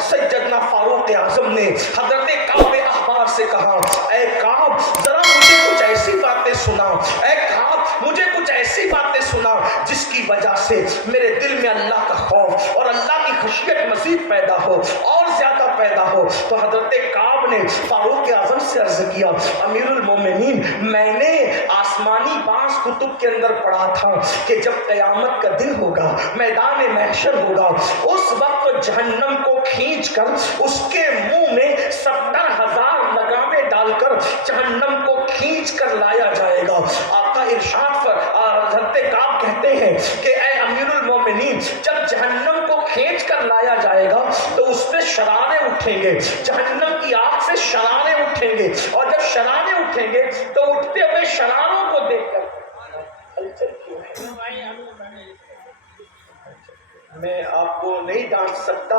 سیدنا فاروق اعظم نے حضرت کعب احبار سے کہا اے کعب ذرا مجھے کچھ ایسی باتیں سنا، اے کعب مجھے کچھ ایسی باتیں سنا جس کی وجہ سے میرے دل میں اللہ کا خوف اور اللہ کی خشیت مزید پیدا ہو اور زیادہ پیدا ہو۔ تو حضرت کعب نے فاروق اعظم سے عرض کیا امیر المومنین میں نے آسمانی بعض کتب کے اندر پڑھا تھا کہ جب قیامت کا دن ہوگا، میدان محشر ہوگا، اس وقت جہنم کو کھینچ کر اس کے منہ میں 70,000 لگامیں ڈال کر جہنم کو کھینچ کر لایا جائے گا۔ آقا ارشاد حضرت کعب کہتے ہیں کہ اے امیر المومنین جب جہنم کو کھینچ کر لایا جائے گا تو اس میں شراریں اٹھیں گے، جہنم کی آگ سے شراریں اٹھیں گے، اور جب شراریں اٹھیں گے تو اٹھتے ہوئے شراروں کو دیکھ کر میں آپ کو نہیں ڈانٹ سکتا،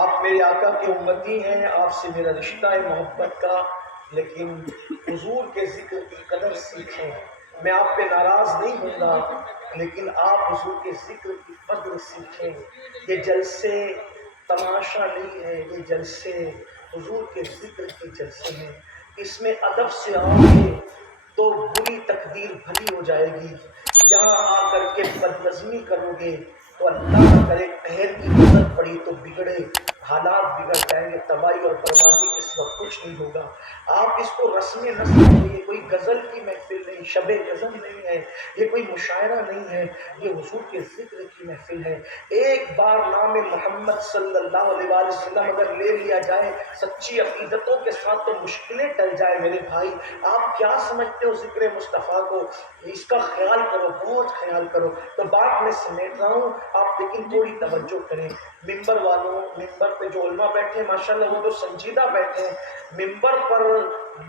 آپ میرے آقا کے امتی ہیں، آپ سے میرا رشتہ ہے محبت کا، لیکن حضور کے ذکر کی قدر سیکھیں۔ میں آپ پہ ناراض نہیں ہوں گا، لیکن آپ حضور کے ذکر کی قدر سیکھیں۔ یہ جلسے تماشا نہیں ہے، یہ جلسے حضور کے ذکر کے جلسے ہیں۔ اس میں ادب سے آؤ گے تو بری تقدیر بھلی ہو جائے گی، یہاں آ کر کے بدنظمی کرو گے تو اللہ نہ کرے قہر کی نظر پڑی تو بگڑے حالات بگڑ جائیں گے، تباہی اور بربادی کے سوا کچھ نہیں ہوگا۔ آپ اس کو رسم نہ سمجھیں، یہ کوئی غزل کی محفل نہیں، شب غزل نہیں ہے، یہ کوئی مشاعرہ نہیں ہے، یہ حضور کے ذکر کی محفل ہے۔ ایک بار نام محمد صلی اللہ علیہ وآلہ وسلم اگر لے لیا جائے سچی عقیدتوں کے ساتھ تو مشکلیں ٹل جائے۔ میرے بھائی آپ کیا سمجھتے ہو ذکر مصطفیٰ کو؟ اس کا خیال کرو، بہت خیال کرو۔ تو بات میں سمیٹ رہا ہوں، آپ لیکن تھوڑی توجہ کریں۔ ممبر والوں، ممبر پہ جو علماء بیٹھے ہیں ماشاءاللہ وہ تو سنجیدہ بیٹھے ہیں، ممبر پر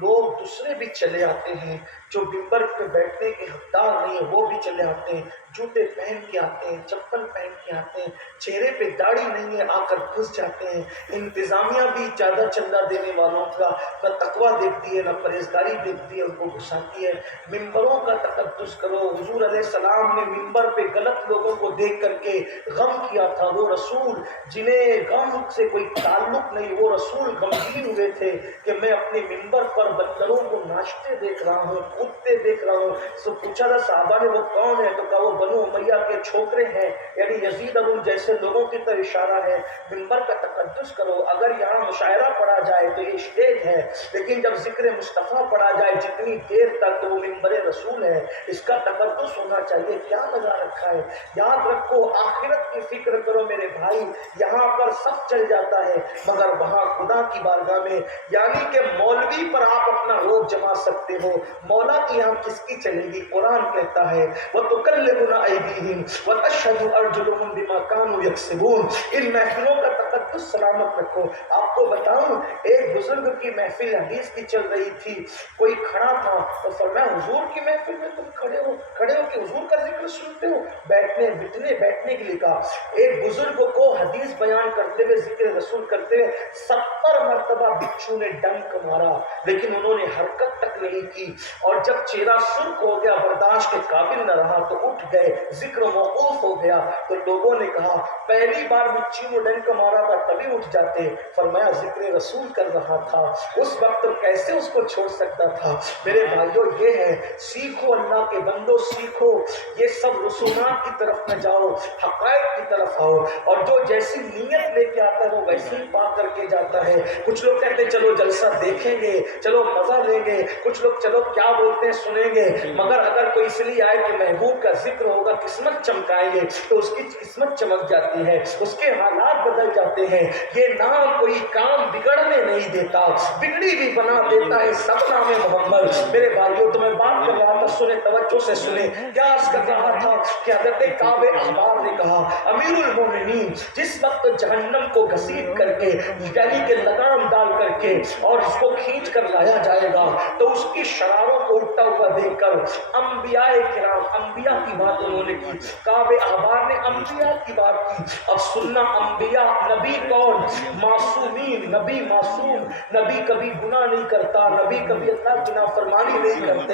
لوگ دوسرے بھی چلے آتے ہیں، جو ممبر پہ بیٹھنے کے حقدار نہیں ہیں وہ بھی چلے آتے ہیں، جوتے پہن کے آتے ہیں، چپل پہن کے آتے ہیں، چہرے پہ داڑھی نہیں ہے آ کر گھس جاتے ہیں۔ انتظامیہ بھی زیادہ چندہ دینے والوں کا نہ تقویٰ دیکھتی ہے نہ پرہیزگاری دیکھتی ہے، ان کو گھساتی ہے۔ ممبروں کا تقدس کرو۔ حضور علیہ السلام نے ممبر پہ غلط لوگوں کو دیکھ کر کے غم کیا تھا، وہ رسول جنہیں غم سے کوئی تعلق نہیں، وہ رسول غمگین ہوئے تھے کہ میں اپنے ممبر پر بندروں کو ناچتے دیکھ رہا ہوں، کودتے دیکھ رہا ہوں۔ سو پوچھا تھا صحابہ نے وہ کون ہے؟ تو کہا وہ بنو امیہ کے چھوکرے ہیں، یعنی یزید ابن جیسے لوگوں کی طرف اشارہ ہے۔ ممبر کا تقدس کرو۔ اگر یہاں مشاعرہ پڑھا جائے تو یہ اسٹیج ہے، لیکن جب ذکر مصطفیٰ پڑھا جائے جتنی دیر تک تو وہ ممبر رسول ہے، اس کا تقدس ہونا چاہیے۔ کیا لگا رکھا ہے؟ یاد رکھو آخرت کی فکر کرو میرے بھائی، یہاں پر سب چل جاتا ہے مگر وہاں خدا کی بارگاہ میں، یعنی کہ مولوی پر آپ اپنا روگ جما سکتے ہو، مولا کی یہاں کس کی چلے گی؟ قرآن کہتا ہے وَتُكَلِّمُنَا أَيْدِيهِمْ وَتَشْهَدُ أَرْجُلُهُمْ بِمَا كَانُوا يَكْسِبُونَ۔ ان محفلوں کا تقدس سلامت رکھو۔ آپ کو بتاؤں ایک بزرگ کی محفل حدیث کی چل رہی تھی، کوئی کھڑا تھا تو فرمایا حضور کی محفل میں تم کھڑے ہو کہ حضور کا ذکر سنتے ہو؟ بیٹھنے کے لیے کہا۔ ایک بزرگ کو حدیث بیان کرتے ہوئے ذکر رسول کرتے ہوئے 70 مرتبہ بچھو نے ڈنک مارا لیکن انہوں نے حرکت تک نہیں کی، اور جب چہرہ سرخ ہو گیا برداشت کے قابل نہ رہا تو اٹھ گئے، ذکر موقوف ہو گیا۔ تو لوگوں نے کہا پہلی بار بچھو نے ڈنک مارا تھا تبھی اٹھ جاتے، فرمایا ذکر رسول کر رہا تھا اس وقت کیسے اس کو چھوڑ سکتا تھا؟ میرے بھائیوں یہ ہے، سیکھو اللہ کے بندوں سیکھو، یہ سب رسومات کی طرف نہ جاؤ، حقائق کی طرف آؤ، اور جو جیسی نیت لے کے آتا ہے وہ ویسے ہی پا کر کے جاتا ہے۔ کچھ لوگ کہتے ہیں چلو جلسہ دیکھیں گے، چلو مزہ لیں گے، کچھ لوگ چلو کیا بولتے ہیں سنیں گے، مگر اگر کوئی اس لیے آئے کہ محبوب کا ذکر ہوگا قسمت چمکائیں گے تو اس کی قسمت چمک جاتی ہے، اس کے حالات بدل جاتے ہیں۔ یہ نام کوئی کام بگڑنے نہیں دیتا، بگڑی بھی بنا دیتا ہے، سب نام محمد۔ میرے بھائیوں تو میں بات کر رہا تھا، سنیں توجہ سے سنیں، کیا عرض کر رہا تھا کہ حضرت کعب احبار نے کہا امیر المومنین جس وقت جہنم کو گھسیٹ کر کے یعنی کہ لگام ڈال کر کے اور اس کو کھینچ کر لایا جائے گا تو اس کی شراروں کو اٹھتا ہوا دیکھ کر انبیاء کرام، انبیاء کی بات انہوں نے کی، کعب احبار نے انبیاء کی بات کی۔ اب سننا انبیاء، نبی کون؟ معصومین، نبی معصوم، نبی کبھی گناہ نہیں کرتا، نبی کبھی اللہ کی نافرمانی نہیں کرتے۔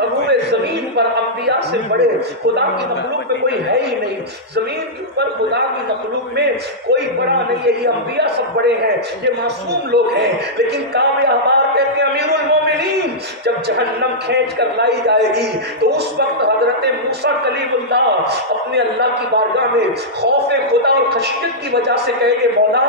روئے زمین پر انبیاء سے بڑے خدا کی مخلوق میں کوئی ہے ہی نہیں، زمین کے اوپر خدا کی مخلوق میں کوئی بڑا نہیں ہے، یہ انبیاء انبیاء سب بڑے ہیں، یہ معصوم لوگ ہیں، لیکن کعب احبار کہتے ہیں امیر المومنین جب جہنم کھینچ کر لائی جائے گی تو اس وقت حضرت موسیٰ کلیم اللہ اپنے اللہ کی بارگاہ میں خوف خدا اور خشیت کی وجہ سے کہے گے مولا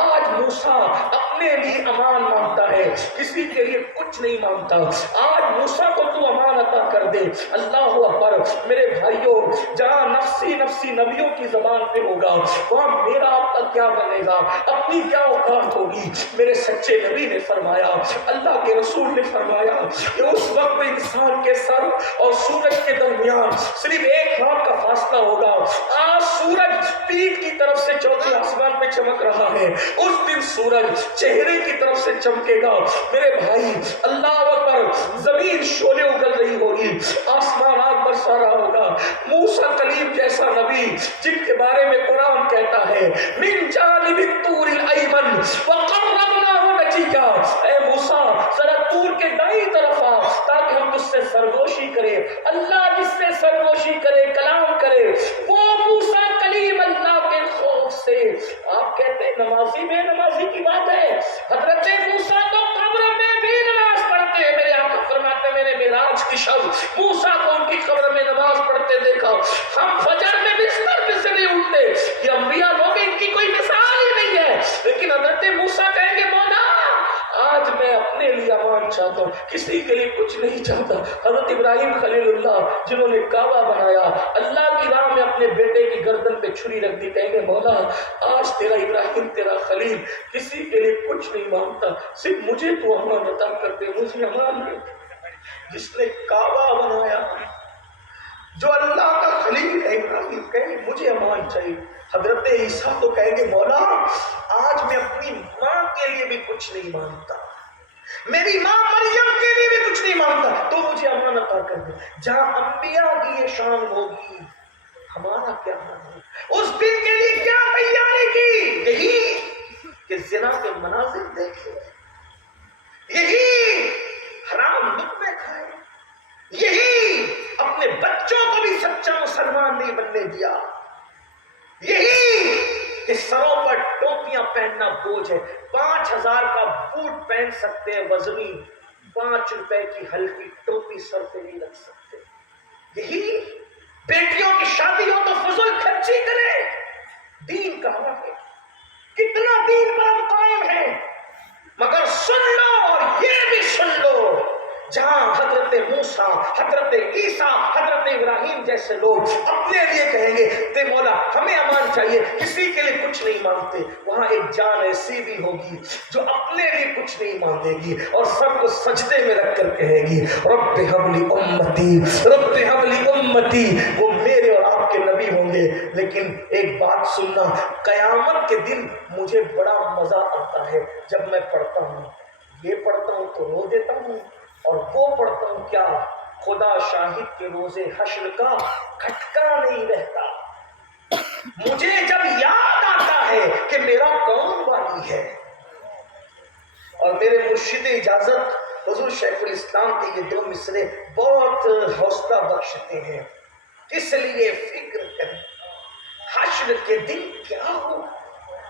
آج موسیٰ اپنے لیے امان مانگتا ہے، کسی کے لیے کچھ نہیں مانگتا، آج موسیٰ کو تو امان عطا کر دے۔ اللہ اکبر میرے بھائیوں، جہاں نفسی نفسی نبیوں کی زبان پہ ہوگا وہاں میرا آپ کا کیا بنے گا، اپنی کیا اوقات ہوگی۔ میرے سچے نبی نے فرمایا، اللہ کے رسول نے فرمایا کہ اس وقت انسان کے سر اور سورج کے درمیان صرف ایک ہاتھ کا فاصلہ ہوگا۔ آج سورج پیٹھ کی طرف سے چوتھے آسمان پہ چمک رہا ہے، اس دن سورج چہرے کی طرف سے چمکے گا۔ میرے بھائی اللہ اکبر، زمین شعلے اگل رہی ہوگی، آسمان آگ برسا رہا ہوگا۔ موسیٰ کلیم جیسا نبی جن کے بارے میں قرآن کہتا ہے من جانب الطور الایمن وقربناہ نجیا، اے موسیٰ ذرا طور کے دائیں طرف آ تاکہ ہم اس سے سرگوشی کریں۔ اللہ جس سے سرگوشی کرے کلام کرے وہ موسیٰ کلیم اللہ کے خوف سے۔ آپ کہتے ہیں نمازی بے نمازی کی بات ہے، حضرت موسیٰ تو قبر میں بھی نماز پڑھتے ہیں۔ میرے آقا فرماتے ہیں میں نے معراج کی شب موسیٰ کو ان کی قبر میں نماز پڑھتے دیکھا۔ ہم فجر میں بستر پہ سے نہیں اٹھتے، یہ انبیاء لوگ ان کی کوئی مثال ہی نہیں ہے، لیکن حضرت موسیٰ کہیں گے مولا آج میں اپنے لیے امان چاہتا ہوں، کسی کے لیے کچھ نہیں چاہتا۔ حضرت ابراہیم خلیل اللہ جنہوں نے کعبہ بنایا، اللہ کی راہ میں اپنے بیٹے کی گردن پہ چھری رکھ دی، کہیں گے مولا آج تیرا ابراہیم تیرا خلیل کسی کے لیے کچھ نہیں مانگتا، صرف مجھے تو امان عطا کر دے، مجھے امان دے۔ جس نے کعبہ بنایا جو اللہ کا خلیل ہے ابراہیم کہیں مجھے امان چاہیے۔ حضرت عیسیٰ تو کہیں گے مولا آج میں اپنی ماں کے لیے بھی کچھ نہیں مانگتا، میری ماں مریم کے لیے بھی کچھ نہیں مانگتا، تو مجھے امان عطا کر دے۔ جہاں انبیاء کی یہ شان ہوگی ہمارا کیا ہوگا؟ اس دن کے لیے کیا تیاری کی؟ یہی کہ زنا کے مناظر دیکھے، یہی حرام لقمے کھائے، یہی اپنے بچوں کو بھی سچا مسلمان نہیں بننے دیا، یہی کہ سروں پر ٹوپیاں پہننا بوجھ ہے۔ 5000 کا بوٹ پہن سکتے ہیں وزنی، 5 روپے کی ہلکی ٹوپی سر پہ نہیں رکھ سکتے، یہی بیٹیوں کی شادی ہو تو فضول خرچی کرے۔ دین کہاں ہے؟ کتنا دین پر ہم قائم ہیں، مگر سن لو اور یہ بھی سن لو جہاں حضرت موسیٰ، حضرت عیسیٰ، حضرت ابراہیم جیسے لوگ اپنے لیے کہیں گے تے مولا ہمیں امان چاہیے، کسی کے لیے کچھ نہیں مانگتے، وہاں ایک جان ایسی بھی ہوگی جو اپنے لیے کچھ نہیں مانگے گی اور سب کو سجدے میں رکھ کر کہے گی رب ہب لی امتی، رب ہب لی امتی۔ وہ میرے اور آپ کے نبی ہوں گے، لیکن ایک بات سننا، قیامت کے دن مجھے بڑا مزہ آتا ہے جب میں پڑھتا ہوں، یہ پڑھتا ہوں تو رو دیتا ہوں، اور وہ پڑھتا ہوں کیا خدا شاہد کے روزے حشر کا کھٹکا نہیں رہتا۔ مجھے جب یاد آتا ہے کہ میرا کون والی ہے، اور میرے مرشد اجازت حضور شیخ الاسلام کے یہ 2 مصرے بہت حوصلہ بخشتے ہیں، کس لیے فکر کریں حشر کے دن کیا ہو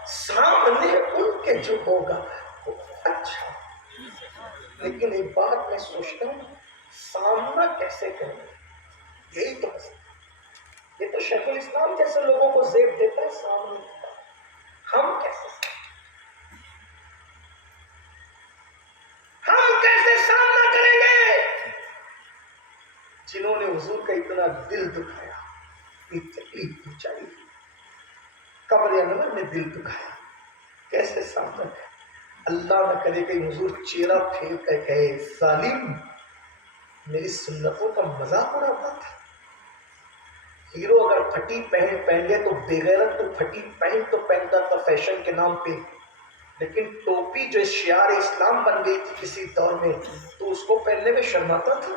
سامنے ان کے جو ہوگا وہ اچھا، لیکن ایک بات میں سوچتا ہوں سامنا کیسے کریں، یہی تو یہ تو شیخ الاسلام جیسے لوگوں کو زیب دیتا ہے سامنے کا، ہم کیسے سامنا کریں گے؟ جنہوں نے حضور کا اتنا دل دکھایا، اتنی تکلیف پہنچائی، قبر انور نے دل دکھایا، کیسے سامنا کریں؟ اللہ نہ کرے کہ حضور چہرہ پھیر کر کہے ظالم میری سنتوں کا مذاق اڑاتا تھا۔ ہیرو اگر پھٹی پہن لے تو بغیرت تو پھٹی پہن تو پہنتا تھا فیشن کے نام پہ، لیکن ٹوپی جو شعار اسلام بن گئی تھی کسی دور میں تو اس کو پہننے میں شرماتا تھا۔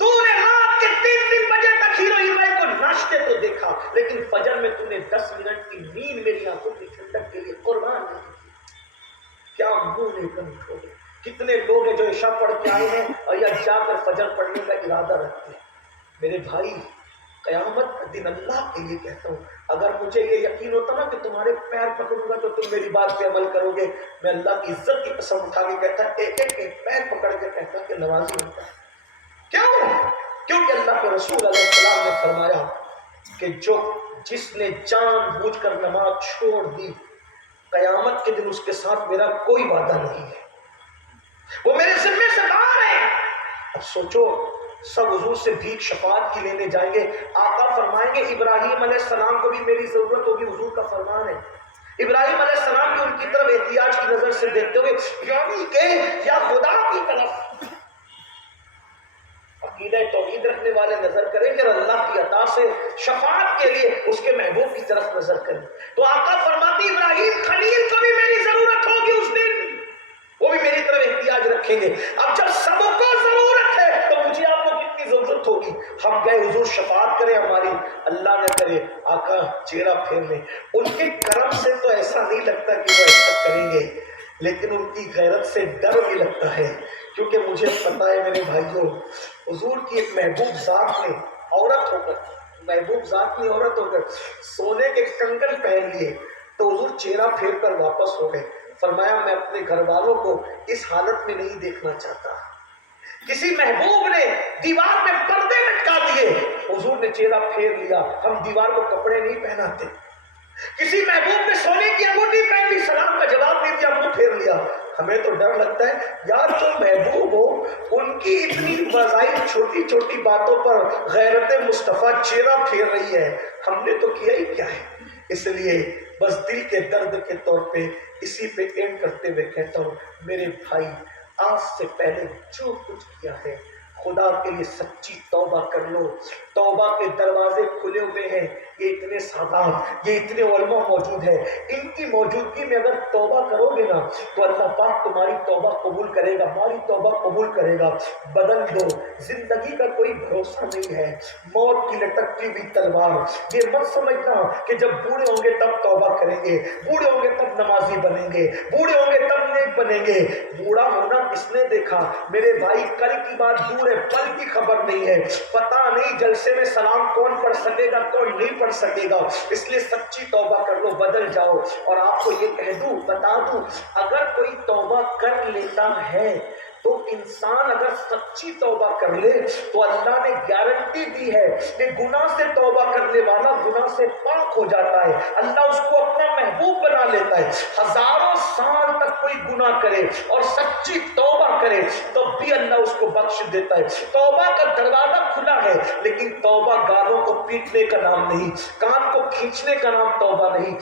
تو نے رات کے 3 بجے تک ہیرو ہیروئن کو ناچتے تو دیکھا، لیکن فجر میں تو نے 10 منٹ کی نیند میری آنکھوں کی ٹھنڈک کے لیے قربان نہیں کی۔ کیا منہ لے کر اٹھوگے؟ کتنے لوگ ہیں جو عشاء پڑھ کے آئے ہیں اور یا جا کر فجر پڑھنے کا ارادہ رکھتے ہیں۔ میرے بھائی قیامت کا دن اللہ کے لیے کہتا ہوں، اگر مجھے یہ یقین ہوتا نا کہ تمہارے پیر پکڑوں گا تو تم میری بات پہ عمل کرو گے، میں اللہ کی عزت کی قسم اٹھا کے کہتا ایک ایک پیر پکڑ کے کہتا کہ نمازی ہوتا ہے۔ کیوں؟ کیونکہ اللہ کے رسول علیہ السلام نے فرمایا کہ جس نے جان بوجھ کر نماز چھوڑ دی، قیامت کے دن اس کے ساتھ میرا کوئی وعدہ نہیں ہے، وہ میرے ذمے سے باہر ہے۔ اب سوچو، سب حضور سے بھیک شفاعت کی لینے جائیں گے، آقا فرمائیں گے ابراہیم علیہ السلام کو بھی میری ضرورت ہوگی، حضور کا فرمان ہے۔ ابراہیم علیہ السلام بھی ان کی طرف احتیاج کی نظر سے دیکھتے ہوئے، یعنی کہ یا خدا کی طرف عقیدہ توحید رکھنے والے نظر کریں گے اور اللہ کی عطا سے شفاعت کے لیے اس کے محبوب کی طرف نظر کریں۔ تو آقا فرماتی ابراہیم خلیل کو بھی میری ضرورت ہوگی اس دن، وہ بھی میری طرف احتیاج رکھیں گے۔ اب جب سب کو ضرورت ہے تو مجھے آپ کو کتنی ضرورت ہوگی؟ ہم گئے حضور شفاعت کرے ہماری، اللہ نہ کرے آقا چہرہ پھیر لیں۔ ان کے کرم سے تو ایسا نہیں لگتا کہ وہ ایسا کریں گے، لیکن ان کی غیرت سے ڈر بھی لگتا ہے، کیونکہ مجھے پتا ہے میرے بھائیوں، حضور کی ایک محبوب ذات نے عورت ہو کر، محبوب ذات نے عورت ہو کر سونے کے کنگن پہن لیے تو حضور چہرہ پھیر کر واپس ہو گئے۔ فرمایا میں اپنے گھر والوں کو اس حالت میں نہیں دیکھنا چاہتا۔ کسی محبوب نے دیوار پہ پردے لٹکا دیے، حضور نے چہرہ پھیر لیا، ہم دیوار کو کپڑے نہیں پہناتے۔ کسی محبوب نے سونے کی انگوٹھی پہن لی، سلام کا جواب نہیں دیا، منہ پھیر لیا۔ ہمیں تو ڈر لگتا ہے یار جو محبوب ہو ان کی اتنی بظاہر چھوٹی چھوٹی باتوں پر غیرت مصطفیٰ چہرہ پھیر رہی ہے، ہم نے تو کیا ہی کیا ہے۔ اس لیے بس دل کے درد کے طور پہ اسی پہ اینڈ کرتے ہوئے کہتا ہوں، میرے بھائی آج سے پہلے جو کچھ کیا ہے خدا کے لیے سچی توبہ کر لو۔ توبہ کے دروازے کھلے ہوئے ہیں، یہ اتنے سادات، یہ اتنے علماء موجود ہیں، ان کی موجودگی میں اگر توبہ کرو گے نا تو اللہ پاک تمہاری توبہ قبول کرے گا، ہماری توبہ قبول کرے گا۔ بدل دو، زندگی کا کوئی بھروسہ نہیں ہے، موت کی لٹکتی ہوئی تلوار۔ یہ مت سمجھنا کہ جب بوڑھے ہوں گے تب توبہ کریں گے، بوڑھے ہوں گے تب نمازی بنیں گے، بوڑھے ہوں گے تب نیک بنیں گے۔ بوڑھا ہونا کس نے دیکھا میرے بھائی؟ کل کی بات دور ہے، پل کی خبر نہیں ہے، پتہ نہیں جلسے میں سلام کون پڑھ سکے گا کون نہیں پڑھ سکے گا۔ اس لیے سچی توبہ کر لو، بدل جاؤ۔ اور آپ کو یہ کہہ دوں، بتا دوں، اگر کوئی توبہ کر لیتا ہے تو انسان اگر سچی توبہ کر لے تو اللہ نے گارنٹی دی ہے کہ گناہ سے توبہ کرنے والا گناہ سے پاک ہو جاتا ہے، اللہ اس کو اپنا محبوب بنا لیتا ہے۔ ہزاروں سال تک کوئی گناہ کرے اور سچی توبہ کرے تو بھی اللہ اس کو بخش دیتا ہے۔ توبہ کا دروازہ کھلا ہے، لیکن توبہ گالوں کو پیٹنے کا نام نہیں، کان کو کھینچنے کا نام توبہ نہیں۔